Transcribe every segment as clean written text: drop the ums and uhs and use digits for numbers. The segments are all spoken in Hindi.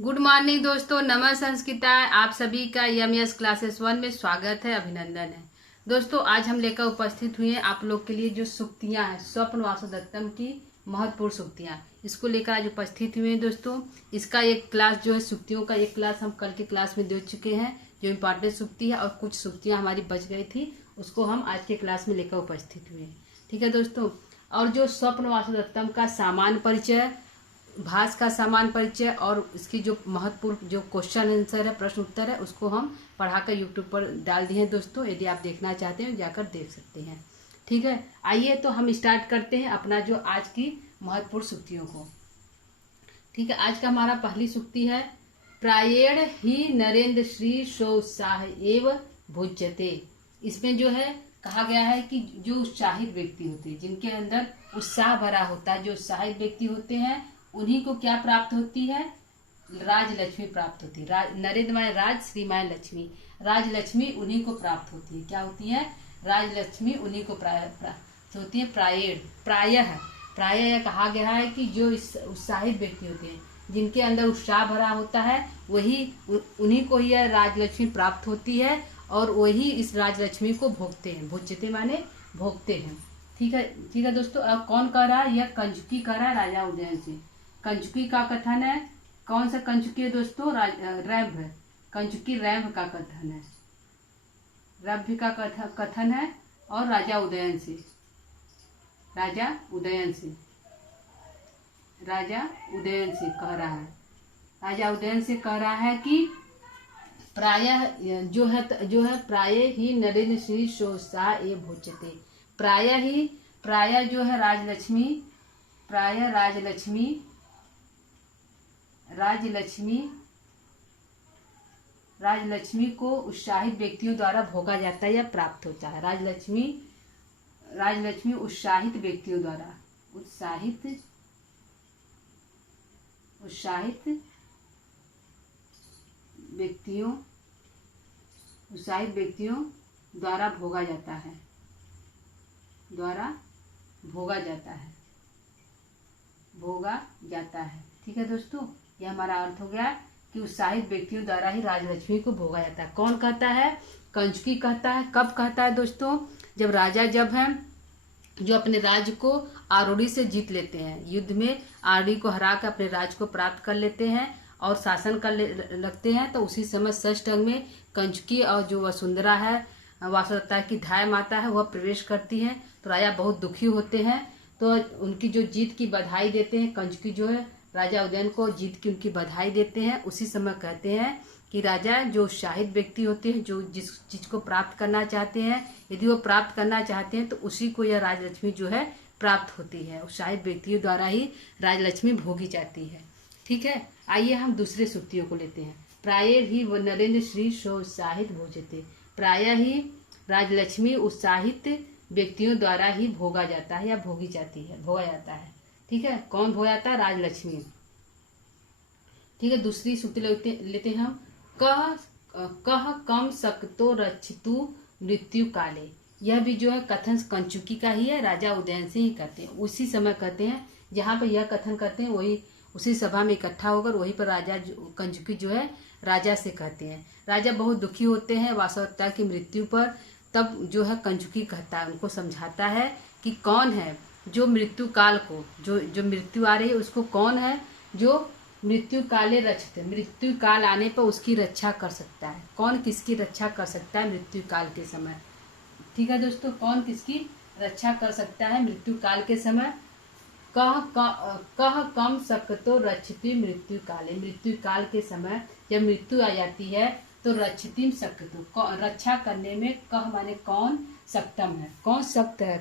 गुड मॉर्निंग दोस्तों, नमः संस्कृता। आप सभी का यस क्लासेस 1 में स्वागत है, अभिनंदन है। दोस्तों आज हम लेकर उपस्थित हुए हैं आप लोग के लिए जो सूक्तियां हैं, स्वप्न वासुदत्तम की महत्वपूर्ण सूक्तियां, इसको लेकर आज उपस्थित हुए हैं। दोस्तों इसका एक क्लास जो है, सूक्तियों का एक क्लास हम कल के क्लास में दे चुके हैं, जो इम्पॉर्टेंट सूक्ति है, और कुछ सूक्तियां हमारी बच गई थी, उसको हम आज के क्लास में लेकर उपस्थित हुए हैं। ठीक है दोस्तों। और जो स्वप्न वासुदत्तम का सामान्य परिचय, भास का सामान्य परिचय और इसकी जो महत्वपूर्ण जो क्वेश्चन आंसर है, प्रश्न उत्तर है, उसको हम पढ़ाकर यूट्यूब पर डाल दिए हैं। दोस्तों यदि आप देखना चाहते हैं जाकर देख सकते हैं। ठीक है, आइए तो हम स्टार्ट करते हैं अपना जो आज की महत्वपूर्ण सूक्तियों को। ठीक है, आज का हमारा पहली सूक्ति है, प्रायेण ही नरेंद्र श्री सोत्साह एव भुज्यते। इसमें जो है कहा गया है कि जो उत्साहित व्यक्ति होते हैं, जिनके अंदर उत्साह भरा होता है, जो उत्साहित व्यक्ति होते हैं, उन्हीं को क्या प्राप्त होती है? राजलक्ष्मी प्राप्त होती है। नरेंद्र माने राज, श्री माने लक्ष्मी, राजलक्ष्मी उन्हीं को प्राप्त होती है। क्या होती है? राजलक्ष्मी उन्हीं को प्राप्त होती है। प्रायः यह कहा गया है कि जो उत्साहित व्यक्ति होते हैं, जिनके अंदर उत्साह भरा होता है, वही उन्हीं को यह राजलक्ष्मी प्राप्त होती है, और वही इस राजलक्ष्मी को भोगते हैं। भुज्यते माने भोगते हैं। ठीक है दोस्तों। अब कौन कह रहा है? यह कंचुकी कह रहा है, राजा उदयन से। कंचुकी का कथन है। कौन सा कंचुकी है दोस्तों? रैभ। कंचुकी रैभ का कथन है, रैभ का कथन है, और राजा उदयन से कह रहा है। राजा उदयन से कह रहा है कि प्रायः जो है प्रायः ही नरेंद्र श्री सोत्साह एव भुज्यते। प्रायः जो है राजलक्ष्मी, प्रायः राजलक्ष्मी को उत्साहित व्यक्तियों द्वारा भोगा जाता है या प्राप्त होता है। राजलक्ष्मी उत्साहित व्यक्तियों द्वारा, उत्साहित व्यक्तियों द्वारा भोगा जाता है। ठीक है दोस्तों, यह हमारा अर्थ हो गया कि उत्साहित व्यक्तियों द्वारा ही राजलक्ष्मी को भोगा जाता है। कौन कहता है? कंचुकी कहता है। कब कहता है दोस्तों? जब राजा जो अपने राज्य को आरूढ़ी से जीत लेते हैं, युद्ध में आरूढ़ी को हरा कर अपने राज्य को प्राप्त कर लेते हैं और शासन कर लगते हैं, तो उसी समय षष्ठअंग में कंचुकी और जो वसुंधरा है, वासुदत्ता की धाय माता है, वह प्रवेश करती हैं। तो राजा बहुत दुखी होते हैं, तो उनकी जो जीत की बधाई देते हैं। कंचुकी जो है राजा उदयन को जीत की उनकी बधाई देते हैं। उसी समय कहते हैं कि राजा जो उत्साहित व्यक्ति होते हैं, जो जिस चीज को प्राप्त करना चाहते हैं, यदि वो प्राप्त करना चाहते हैं, तो उसी को यह राजलक्ष्मी जो है प्राप्त होती है। उत्साहित व्यक्तियों द्वारा ही राजलक्ष्मी भोगी जाती है। ठीक है, आइए हम दूसरे सूक्तियों को लेते हैं। प्रायः ही नरेंद्र श्री सोत्साहित भुज्यते। प्रायः ही राजलक्ष्मी उत्साहित व्यक्तियों द्वारा ही भोगा जाता है या भोगा जाता है। ठीक है, कौन भोगा जाता है? राजलक्ष्मी। ठीक है, दूसरी सूक्ति लेते हैं हम। कह कम सकतो रक्षितु मृत्यु काले। यह भी जो है कथन कंचुकी का ही है, राजा उदयन से ही करते हैं। उसी समय कहते हैं जहाँ पर यह कथन करते हैं, वही उसी सभा में इकट्ठा होकर वहीं पर राजा कंचुकी जो है राजा से कहते हैं। राजा बहुत दुखी होते हैं वासुदत्ता की मृत्यु पर। तब जो है कंचुकी कहता है, उनको समझाता है कि कौन है जो मृत्यु काल को, जो मृत्यु आ रही है उसको कौन है जो मृत्यु काले रक्षित, मृत्यु काल आने पर उसकी रक्षा कर सकता है। कौन किसकी रक्षा कर सकता है मृत्यु काल के समय? ठीक है दोस्तों, कौन किसकी रक्षा कर सकता है मृत्यु काल के समय? कह कम सकतो रक्षिति मृत्यु काले। मृत्यु काल के समय जब मृत्यु आ जाती है तो रक्षितिम सकतो, रक्षा करने में कह माने कौन सक्षम है, कौन सख्त है,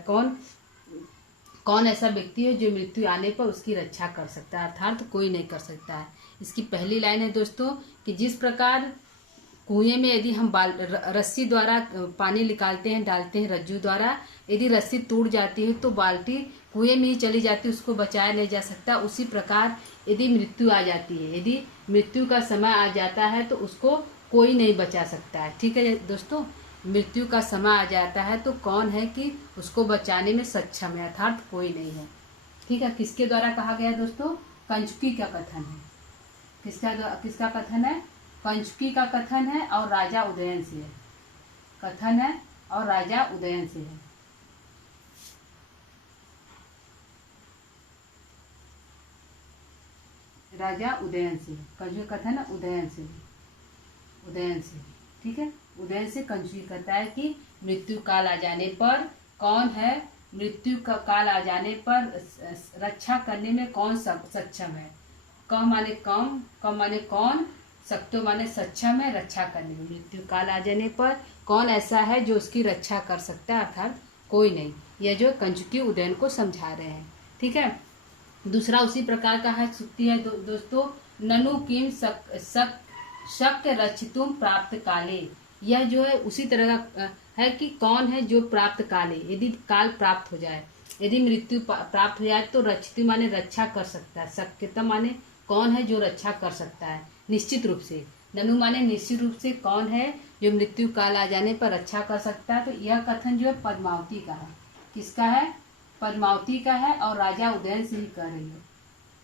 कौन ऐसा व्यक्ति है जो मृत्यु आने पर उसकी रक्षा कर सकता है, अर्थात कोई नहीं कर सकता है। इसकी पहली लाइन है दोस्तों कि जिस प्रकार कुएं में यदि हम रस्सी द्वारा पानी निकालते हैं, डालते हैं रज्जू द्वारा, यदि रस्सी टूट जाती है तो बाल्टी कुएं में ही चली जाती है, उसको बचाया नहीं जा सकता। उसी प्रकार यदि मृत्यु आ जाती है, यदि मृत्यु का समय आ जाता है, तो उसको कोई नहीं बचा सकता है। ठीक है दोस्तों, मृत्यु का समय आ जाता है तो कौन है कि उसको बचाने में सक्षम है, अर्थात कोई नहीं है। ठीक है, किसके द्वारा कहा गया दोस्तों? कंचुकी का कथन है। किसका कथन है? कंचुकी का कथन है और राजा उदयन से है। कथन है और राजा उदयन से है। राजा उदयन से, कंचुकी कथन है उदयन से, उदयन से। ठीक है, उदयन से कंचुकी कहता है कि मृत्यु काल आ जाने पर कौन है, मृत्यु का काल आ जाने पर रक्षा करने में कौन सक्षम है। कम माने कम, कम माने कौन, सक्तो माने सक्षम है रक्षा करने में। मृत्यु काल आ जाने पर कौन ऐसा है जो उसकी रक्षा कर सकता है, अर्थात कोई नहीं। यह जो कंचुकी उदयन को समझा रहे हैं। ठीक है, दूसरा उसी प्रकार का है सूक्ति है दोस्तों, ननु किम शक्य रक्षितुम प्राप्त काले। यह जो है उसी तरह का है कि कौन है जो प्राप्त काले, यदि काल प्राप्त हो जाए, यदि मृत्यु प्राप्त हो जाए तो रक्षितु माने रक्षा कर सकता है, शक्यता माने कौन है जो रक्षा कर सकता है निश्चित रूप से। ननु माने निश्चित रूप से कौन है जो मृत्यु काल आ जाने पर रक्षा कर सकता है। तो यह कथन जो है पद्मावती का है। किसका है? पद्मावती का है और राजा उदयन से ही कह रही है।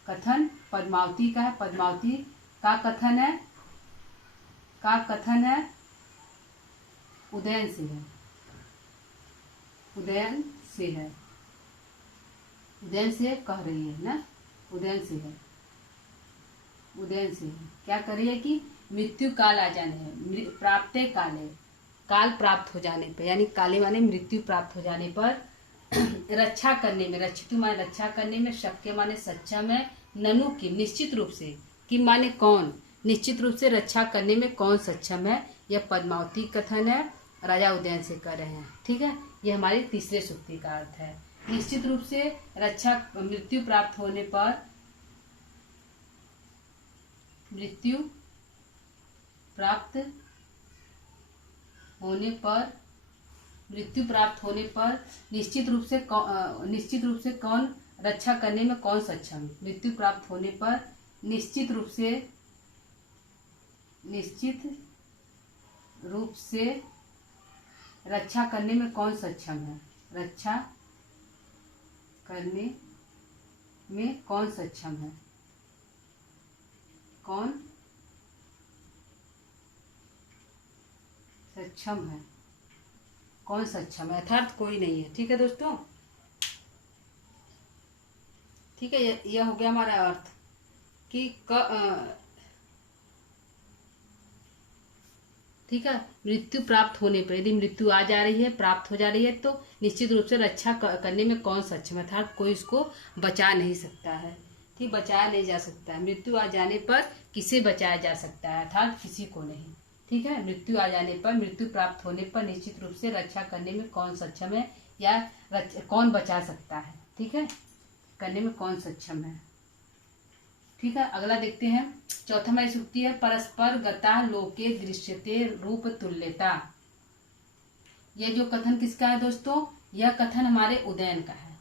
कथन पद्मावती का है, पद्मावती का कथन है, का कथन है उदयन से है, उदयन से है, उदयन से कह रही है ना, उदयन से है, उदयन से है। क्या कर रही है कि मृत्यु काल आ जाने है, प्राप्ते काले, काल प्राप्त हो जाने पर, यानी काले माने मृत्यु प्राप्त हो जाने पर रक्षा करने में, रक्षितु माने रक्षा करने में, शक्य माने सक्षम है, ननु की निश्चित रूप से, कि माने कौन, निश्चित रूप से रक्षा करने में कौन सक्षम है। यह पद्मावती कथन है, राजा उदयन से कर रहे हैं। ठीक है, यह हमारी तीसरे सूक्ति का अर्थ है। निश्चित रूप से रक्षा, मृत्यु प्राप्त होने पर, मृत्यु प्राप्त होने पर, मृत्यु प्राप्त होने पर निश्चित रूप से कौन रक्षा करने में कौन सक्षम है। मृत्यु प्राप्त होने पर निश्चित रूप से रक्षा करने में कौन सक्षम है, रक्षा करने में कौन सक्षम है, कौन सक्षम है, कौन सक्षम है, अर्थात कोई नहीं है। ठीक है दोस्तों, ठीक है, यह हो गया हमारा अर्थ कि ठीक है, मृत्यु प्राप्त होने पर, यदि मृत्यु आ जा रही है, प्राप्त हो जा रही है, तो निश्चित रूप से रक्षा करने में कौन सक्षम है, अर्थात कोई इसको बचा नहीं सकता है। ठीक, बचाया नहीं जा सकता है। मृत्यु आ जाने पर किसे बचाया जा सकता है, अर्थात किसी को नहीं। ठीक है, मृत्यु आ जाने पर, मृत्यु प्राप्त होने पर निश्चित रूप से रक्षा करने में कौन सक्षम है, या कौन बचा सकता है। ठीक है, करने में कौन सक्षम है। ठीक है, अगला देखते हैं। चौथा हमारी सूक्ति है, परस्पर गता लोके दृश्यते रूप तुल्यता। यह जो कथन किसका है दोस्तों? यह कथन हमारे उदयन का है।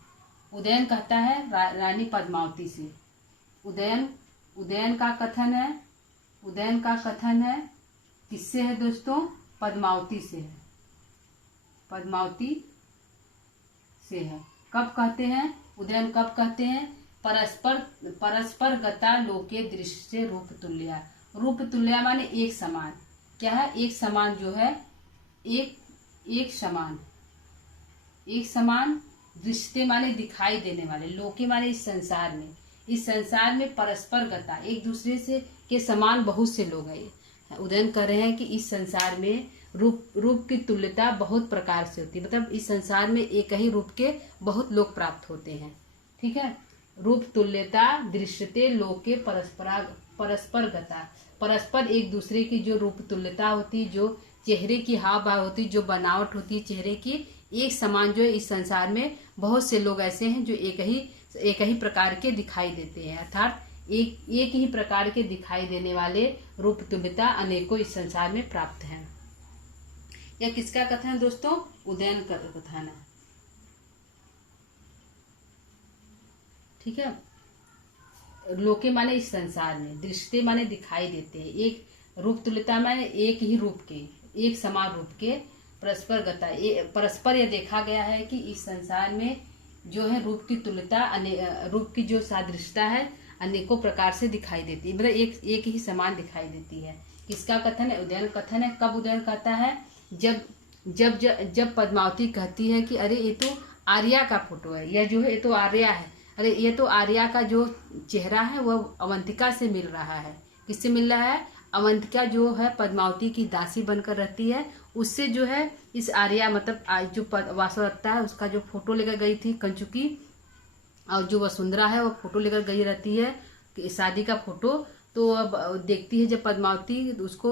उदयन कहता है रानी पद्मावती से। उदयन का कथन है, उदयन का कथन है किससे है दोस्तों? पद्मावती से है, पद्मावती से है। कब कहते हैं उदयन, कब कहते हैं? परस्पर गता लोके दृश्य रूप तुल्या। रूप तुल्या माने एक समान। क्या है? एक समान जो है, एक समान, एक समान। दृश्य माने दिखाई देने वाले, लोके माने इस संसार में, इस संसार में परस्पर गता, एक दूसरे से के समान बहुत से लोग हैं। उदयन कर रहे हैं कि इस संसार में रूप की तुल्यता बहुत प्रकार से होती है, मतलब इस संसार में एक ही रूप के बहुत लोग प्राप्त होते हैं। ठीक है, रूप तुल्यता दृश्यते लोके परस्पर गता, परस्पर एक दूसरे की जो रूप तुल्यता होती, जो चेहरे की हाव भाव होती, जो बनावट होती है चेहरे की, एक समान जो है इस संसार में बहुत से लोग ऐसे हैं जो एक ही प्रकार के दिखाई देते हैं, अर्थात एक ही प्रकार के दिखाई देने वाले रूप तुल्यता अनेकों इस संसार में प्राप्त हैं। यह किसका कथन है दोस्तों? उदयन का कथन है। ठीक है, लोके माने इस संसार में, दृष्टि माने दिखाई देते हैं, एक रूप तुल्यता माने एक ही रूप के, एक समान रूप के, परस्पर गता, परस्पर यह देखा गया है कि इस संसार में जो है रूप की तुल्यता, रूप की जो सादृश्यता है अनेकों प्रकार से दिखाई देती है, मतलब एक ही समान दिखाई देती है। किसका कथन है? उदयन कथन है। कब उदयन कहता है? जब पद्मावती कहती है कि अरे ये तो आर्या का फोटो है, यह जो है ये तो आर्या है, अरे ये तो आर्या का जो चेहरा है वह अवंतिका से मिल रहा है। किससे मिल रहा है? अवंतिका जो है पद्मावती की दासी बनकर रहती है, उससे जो है इस आर्या मतलब जो वासवदत्ता है उसका जो फोटो लेकर गई थी कंचुकी, और जो वसुंधरा है वो फोटो लेकर गई रहती है कि शादी का फोटो। तो अब देखती है जब पद्मावती उसको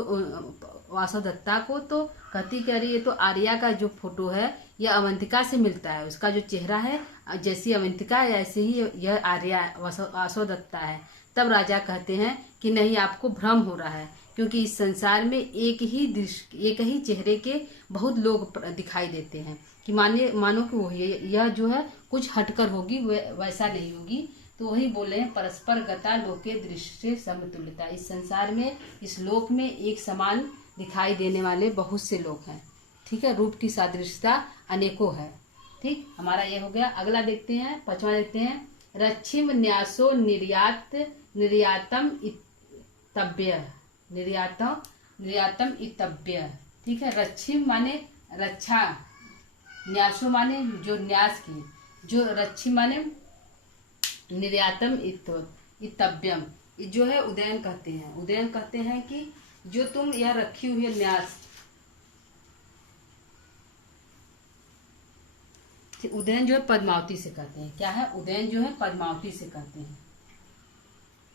वासवदत्ता को, तो कहती कि अरे ये तो आर्या का जो फोटो है यह अवंतिका से मिलता है, उसका जो चेहरा है जैसी अवंतिका है ऐसे ही यह आर्या वासवदत्ता है। तब राजा कहते हैं कि नहीं, आपको भ्रम हो रहा है, क्योंकि इस संसार में एक ही चेहरे के बहुत लोग दिखाई देते हैं, कि मानो कि वही यह जो है कुछ हटकर होगी, वैसा नहीं होगी। तो वही बोले हैं, परस्पर गता लोके दृश्य समतुल्यता। इस संसार में, इस लोक में एक समान दिखाई देने वाले बहुत से लोग हैं। ठीक है, रूप की सादृश्यता अनेकों है। ठीक, हमारा ये हो गया। अगला देखते हैं, 5वां देखते हैं, रच्छिम न्यासो निर्यातम इतव्य। ठीक है, रच्छिम माने रक्षा, न्यासो माने जो न्यास की, जो रच्छिम माने निर्यातम इतव्यम, जो है उदयन कहते हैं। उदयन कहते हैं कि जो तुम यह रखी हुई है न्यास, उदयन जो है पद्मावती से कहते हैं। क्या है? उदयन जो है पद्मावती से कहते हैं।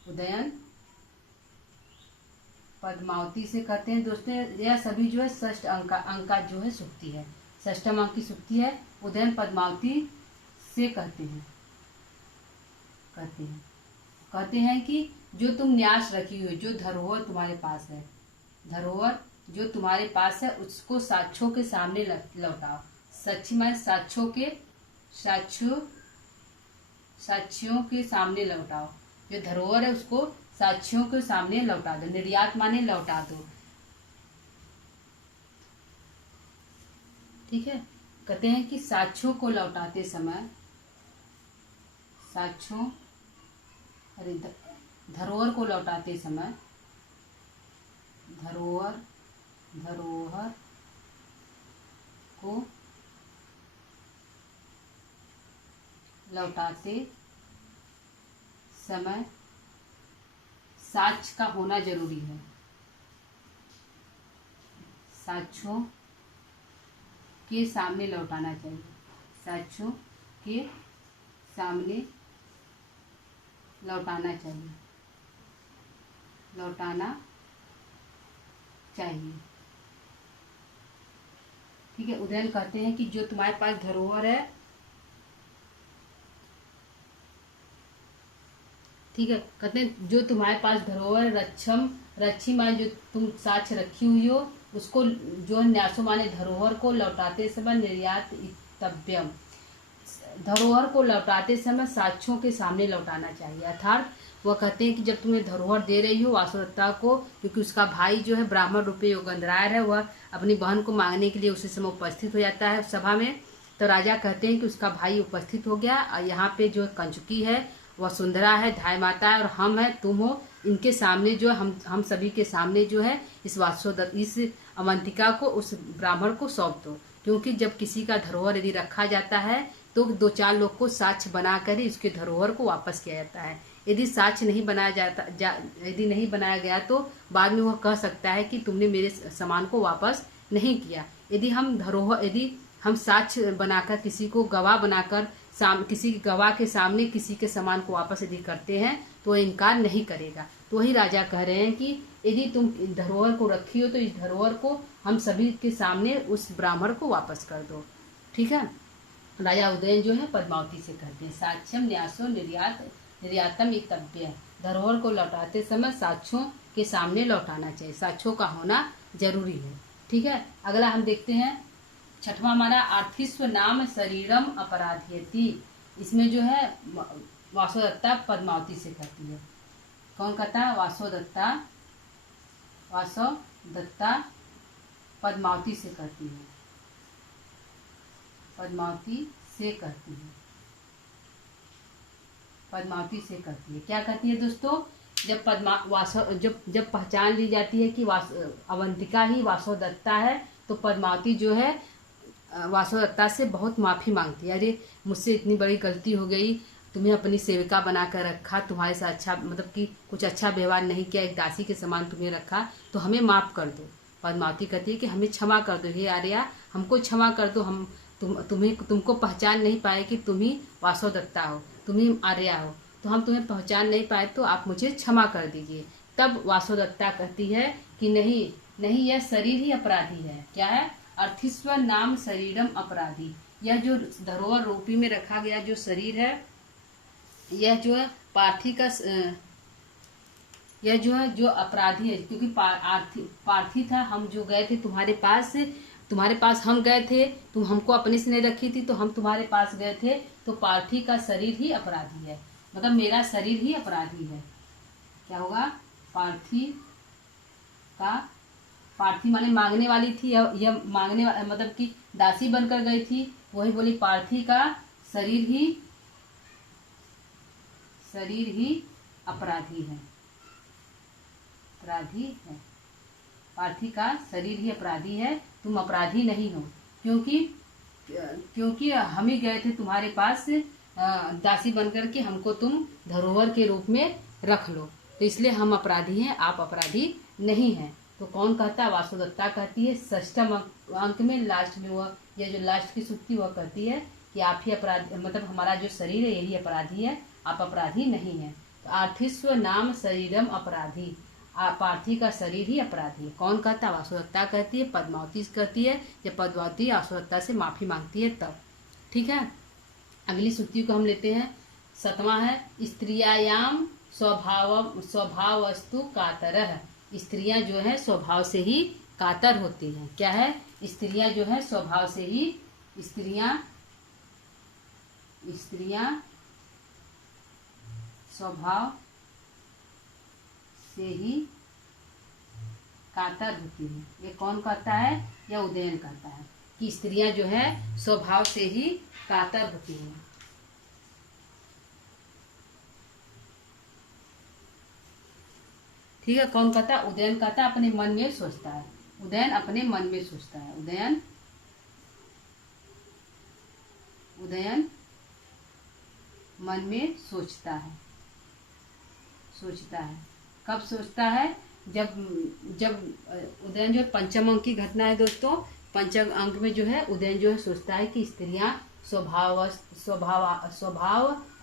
उदयन पद्मावती से कहते हैं। दोस्तों यह सभी जो है षष्ठ अंक का जो है सुक्ति है, षष्ठम अंक की सुक्ति है। उदयन पद्मावती से कहते हैं कहते हैं कि जो तुम न्यास रखी हुई, जो धरोहर तुम्हारे पास है, धरोहर जो तुम्हारे पास है उसको साक्ष्यों के सामने लौटाओ। साक्षी में साक्ष्यों के सामने लौटाओ। जो धरोहर है उसको साक्ष्यों के सामने लौटा दो। निर्यात माने लौटा दो। ठीक है, कहते हैं कि साक्ष्यों को लौटाते समय, धरोहर को लौटाते समय, धरोहर को लौटाते समय साक्ष्य का होना जरूरी है। साक्ष्यों के सामने लौटाना चाहिए। साक्ष्यों के सामने लौटाना चाहिए। ठीक है, उदयन कहते हैं कि जो तुम्हारे पास धरोहर है, ठीक है, कहते हैं जो तुम्हारे पास धरोहर रच्छी माने जो तुम साक्ष्य रखी हुई हो, उसको जो न्यासो माने धरोहर को लौटाते समय निर्यात इतव्यम, धरोहर को लौटाते समय साक्ष्यों के सामने लौटाना चाहिए। अर्थात वह कहते हैं कि जब तुम्हें धरोहर दे रही हो वासवदत्ता को, क्योंकि उसका भाई जो है ब्राह्मण रूपी योगेंद्रायर है, वह अपनी बहन को मांगने के लिए उसी समय उपस्थित हो जाता है सभा में। तो राजा कहते हैं कि उसका भाई उपस्थित हो गया, और यहाँ पे जो कंचुकी है, वसुंधरा है, धाय माता है, और हम है, तुम हो, इनके सामने जो हम सभी के सामने जो है इस अवंतिका को उस ब्राह्मण को सौंप दो। क्योंकि जब किसी का धरोहर यदि रखा जाता है तो 2-4 लोग को साक्ष्य बनाकर ही उसके धरोहर को वापस किया जाता है। यदि साक्ष्य नहीं बनाया यदि नहीं बनाया गया तो बाद में वह कह सकता है कि तुमने मेरे सामान को वापस नहीं किया। यदि हम साक्ष्य बनाकर किसी को गवाह बनाकर किसी गवाह के सामने किसी के सामान को वापस यदि करते हैं तो वह इनकार नहीं करेगा। तो वही राजा कह रहे हैं कि यदि तुम धरोहर को रखी हो तो इस धरोहर को हम सभी के सामने उस ब्राह्मण को वापस कर दो। ठीक है, राजा उदयन जो है पद्मावती से कहते हैं, साक्ष्यम न्यासो निर्यातम इतव्य, धरोहर को लौटाते समय साक्ष्यों के सामने लौटाना चाहिए, साक्ष्यों का होना जरूरी है। ठीक है, अगला हम देखते हैं 6वां हमारा आर्थिस्व नाम शरीरम अपराध्यति। इसमें जो है वासवदत्ता पद्मावती से कहती है। कौन कहता है? वासवदत्ता पद्मावती से कहती है। पद्मावती से कहती है। पद्मावती से कहती है। क्या कहती है दोस्तों, जब जब पहचान ली जाती है कि अवंतिका ही वासवदत्ता है, तो पद्मावती जो है वासवदत्ता से बहुत माफ़ी मांगती है। अरे मुझसे इतनी बड़ी गलती हो गई, तुम्हें अपनी सेविका बनाकर रखा, तुम्हारे साथ अच्छा मतलब कि कुछ अच्छा व्यवहार नहीं किया, एक दासी के समान तुम्हें रखा, तो हमें माफ़ कर दो। पद्मावती कहती है कि हमें क्षमा कर दो, हे आर्या हमको क्षमा कर दो, हम तुमको पहचान नहीं पाए कि तुम ही वासवदत्ता हो, तुम ही आर्या हो, तो हम तुम्हें पहचान नहीं पाए, तो आप मुझे क्षमा कर दीजिए। तब वासवदत्ता कहती है कि नहीं नहीं, यह शरीर ही अपराधी है। क्या है, अर्थिस्व नाम शरीरम अपराधी। यह जो धरोहर रूपी में रखा गया जो शरीर है, यह जो है यह जो है जो अपराधी है, क्योंकि पार्थी था। हम जो गए थे तुम्हारे पास हम गए थे, तुम हमको अपने से नहीं रखी थी, तो हम तुम्हारे पास गए थे, तो पार्थी का शरीर ही अपराधी है, मतलब मेरा शरीर ही अपराधी है। क्या होगा, पार्थी माने मांगने वाली थी, यह मांगने मतलब कि दासी बनकर गई थी, वही बोली पार्थी का शरीर ही अपराधी है, पार्थी का शरीर ही अपराधी है, तुम अपराधी नहीं हो, क्योंकि हम ही गए थे तुम्हारे पास दासी बनकर के, हमको तुम धरोहर के रूप में रख लो, तो इसलिए हम अपराधी हैं, आप अपराधी नहीं हैं। तो कौन कहता है, वासवदत्ता कहती है। षष्ठम अंक में लास्ट में वह, यह जो लास्ट की सूक्ति वह कहती है कि आप ही अपराधी, मतलब हमारा जो शरीर है यही अपराधी है, आप अपराधी नहीं है। तो आर्थिस्व नाम शरीरम अपराधी, पार्थी का शरीर ही अपराधी है। कौन कहता है, वासवदत्ता कहती है, पद्मावती कहती है। जब पद्मावती वासवदत्ता से माफी मांगती है तब। ठीक है, अगली सूक्ति को हम लेते हैं। 7वां है, स्त्रियायाम स्वभावस्तु कातरः। स्त्रियां जो है स्वभाव से ही कातर होती हैं। क्या है, स्त्रियां जो है स्वभाव से ही स्त्रियां स्वभाव से ही कातर होती है। ये कौन कहता है, या उदयन कहता है कि स्त्रियां जो है स्वभाव से ही कातर होती हैं। ठीक है, कौन कहता है, उदयन कहता है, अपने मन में सोचता है। उदयन अपने मन में सोचता है। उदयन मन में सोचता है। कब सोचता है, जब उदयन जो पंचम अंक की घटना है दोस्तों, पंचम अंक में जो है उदयन जो है सोचता है कि स्त्रियां स्वभाव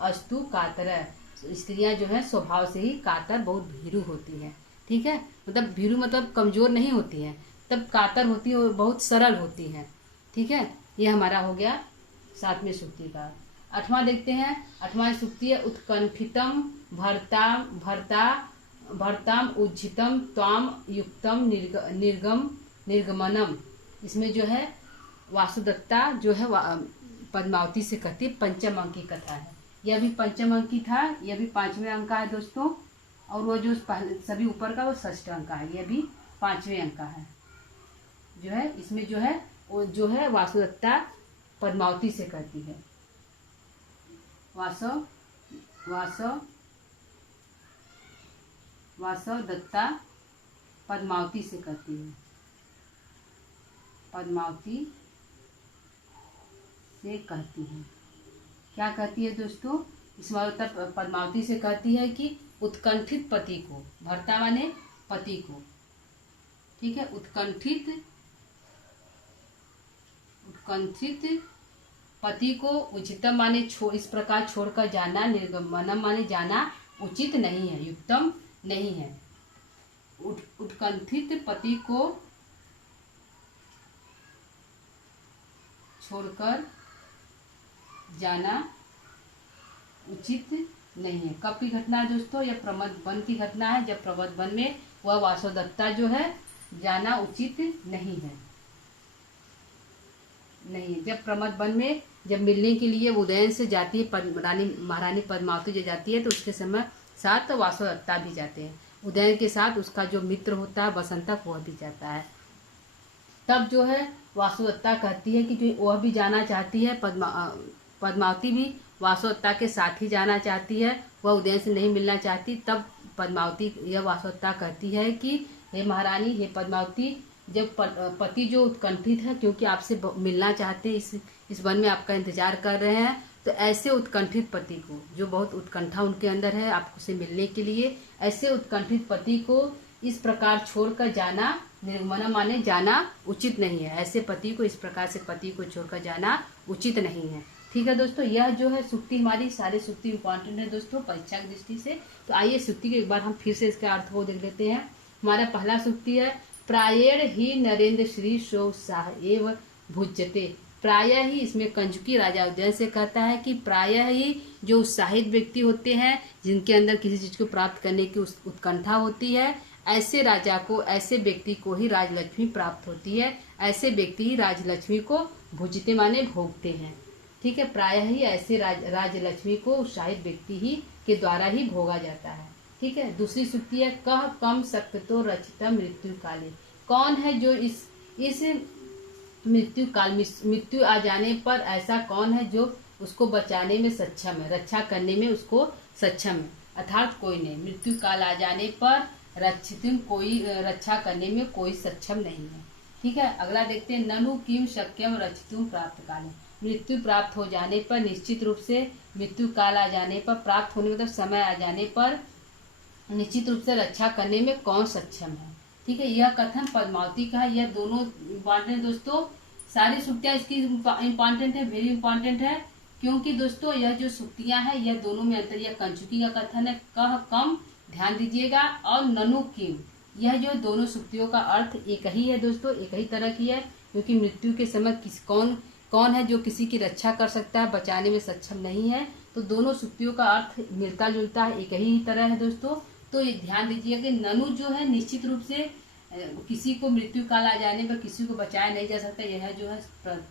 अस्तु कातर, स्त्रियां जो है स्वभाव से ही कातर, बहुत भीरू होती हैं। ठीक है, मतलब भीरू मतलब कमजोर नहीं होती हैं, तब कातर होती है, बहुत सरल होती हैं। ठीक है, ये हमारा हो गया 7वें सूक्ति का। 8वां देखते हैं। 8वां सूक्ति है, उत्कंठितम भर्ताम उज्झितम त्वाम युक्तम निर्गमनम। इसमें जो है वासुदत्ता जो है पद्मावती से कहती है। पंचम अंक की कथा है, यह भी पंचम अंक की था, यह भी 5वें अंक का है दोस्तों, और वो जो सभी ऊपर का वो 6ठ अंक का है, यह भी 5वें अंक का है। जो है इसमें जो है वो जो है वासुदत्ता पद्मावती से कहती है। वासवदत्ता पद्मावती से कहती है। क्या कहती है दोस्तों, इस वासुदत्ता पद्मावती से कहती है कि उत्कंठित पति को, भर्ता माने पति को, ठीक है, उत्कंठित पति को उचितम माने इस प्रकार छोड़कर जाना, निर्गमनम माने जाना उचित नहीं है, युक्तम नहीं है। उत्कंठित पति को छोड़कर जाना उचित नहीं है। कब की घटना है दोस्तों, यह प्रमद वन की घटना है, जब प्रमद वन में वह वासवदत्ता जो है जाना उचित नहीं है। जब प्रमद वन में जब मिलने के लिए उदयन से जाती है, महारानी पद्मावती जो जाती है, तो उसके समय साथ वासवदत्ता भी जाते हैं। उदयन के साथ उसका जो मित्र होता है बसंतक, वह भी जाता है। तब जो है वासुदत्ता कहती है कि जो वह भी जाना चाहती है, पद्मावती भी वासवदत्ता के साथ ही जाना चाहती है, वह उदयन से नहीं मिलना चाहती, तब पद्मावती यह वासवदत्ता कहती है कि हे महारानी, हे पद्मावती, जब पति जो उत्कंठित है क्योंकि आपसे मिलना चाहते हैं, इस वन में आपका इंतजार कर रहे हैं, तो ऐसे उत्कंठित पति को, जो बहुत उत्कंठा उनके अंदर है आपसे मिलने के लिए, ऐसे उत्कंठित पति को इस प्रकार छोड़कर जाना, निर्गमन माने जाना उचित नहीं है। ऐसे पति को, इस प्रकार से पति को छोड़कर जाना उचित नहीं है। ठीक है दोस्तों, यह जो है सूक्ति, हमारी सारी सूक्ति इंपॉर्टेंट है दोस्तों परीक्षा की दृष्टि से। तो आइए सूक्ति के एक बार हम फिर से इसके अर्थ को देख लेते हैं। हमारा पहला सूक्ति है, प्रायेण ही नरेंद्र श्री सोत्साह एव भुज्यते। प्रायः ही, इसमें कंजुकी राजा उदयन से कहता है कि प्रायः ही जो उत्साहित व्यक्ति होते हैं, जिनके अंदर किसी चीज को प्राप्त करने की उत्कंठा होती है, ऐसे राजा को, ऐसे व्यक्ति को ही राजलक्ष्मी प्राप्त होती है। ऐसे व्यक्ति ही राजलक्ष्मी को भुजते माने भोगते हैं। ठीक है, प्रायः ही ऐसे राजलक्ष्मी को उत्साहित व्यक्ति ही के द्वारा ही भोगा जाता है। ठीक है, दूसरी सूक्ति है, कह कम शक्तो रचितम मृत्यु काले। कौन है जो इस मृत्यु काल में, मृत्यु आ जाने पर ऐसा कौन है जो उसको बचाने में सक्षम है, रक्षा करने में उसको सक्षम है। अर्थात कोई नहीं, मृत्यु काल आ जाने पर रक्षितुम, कोई रक्षा करने में कोई सक्षम नहीं है। ठीक है, अगला देखते हैं, ननु किम शक्यम रक्षितुम प्राप्त काले। मृत्यु प्राप्त हो जाने पर, निश्चित रूप से मृत्यु काल आ जाने पर, प्राप्त होने मतलब समय आ जाने पर निश्चित रूप से रक्षा करने में कौन सक्षम है। ठीक है, यह कथन पद्मावती का है। यह दोनों इम्पॉर्टेंट दोस्तों, सारी सूक्तियां इसकी इम्पॉर्टेंट है, वेरी इम्पॉर्टेंट है, क्योंकि दोस्तों यह जो सूक्तियां हैं यह दोनों में अंतर, यह कंचुकी का कथन है, कह कम, ध्यान दीजिएगा, और ननु किम, यह जो दोनों सूक्तियों का अर्थ एक ही है दोस्तों, एक ही तरह की है, क्योंकि मृत्यु के समय कौन है जो किसी की रक्षा कर सकता है, बचाने में सक्षम नहीं है। तो दोनों सूक्तियों का अर्थ मिलता जुलता है, एक ही तरह है दोस्तों। तो ये ध्यान दीजिए कि ननु जो है निश्चित रूप से किसी को मृत्यु काल आ जाने पर किसी को बचाया नहीं जा सकता, यह जो है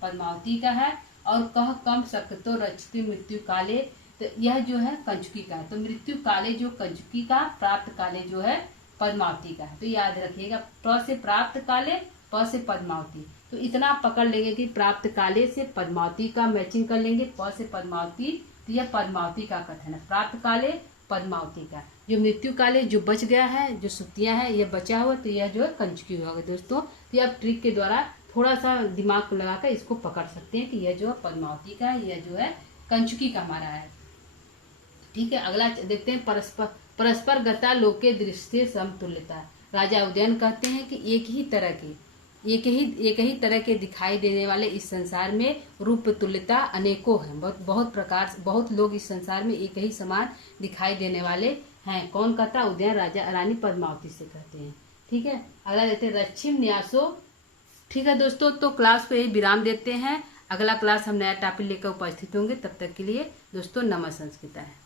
पद्मावती का है। और कह कम शक्तो रक्षति मृत्यु काले, तो यह जो है कंचुकी का है। तो मृत्यु काले जो कंचुकी का, प्राप्त काले जो है पद्मावती का है। तो याद रखिएगा, प से प्राप्त काले, प से पद्मावती। तो इतना आप पकड़ लेंगे कि प्राप्त काले से पद्मावती का मैचिंग कर लेंगे, प से पद्मावती, तो यह पद्मावती का कथन है, प्राप्त काले पद्मावती का। जो मृत्यु काले जो बच गया है, जो सूक्तियां हैं, यह बचा हुआ, तो यह जो है कंचुकी होगा दोस्तों। तो आप ट्रिक के द्वारा थोड़ा सा दिमाग को लगाकर इसको पकड़ सकते हैं कि यह जो है पद्मावती का है, यह जो है कंचुकी का हमारा है। ठीक है, अगला देखते हैं, परस्पर गता लोके दृष्टि समतुल्यता। राजा उदयन कहते हैं कि एक ही तरह के दिखाई देने वाले इस संसार में रूप तुल्यता अनेकों हैं। बहुत लोग इस संसार में एक ही समान दिखाई देने वाले हैं। कौन कहता? उदयन राजा रानी पद्मावती से कहते हैं। ठीक है, अगला देते हैं रश्मिम न्यासो। ठीक है दोस्तों, तो क्लास को यही विराम देते हैं। अगला क्लास हम नया टॉपिक लेकर उपस्थित होंगे। तब तक के लिए दोस्तों नमः संस्कृता है।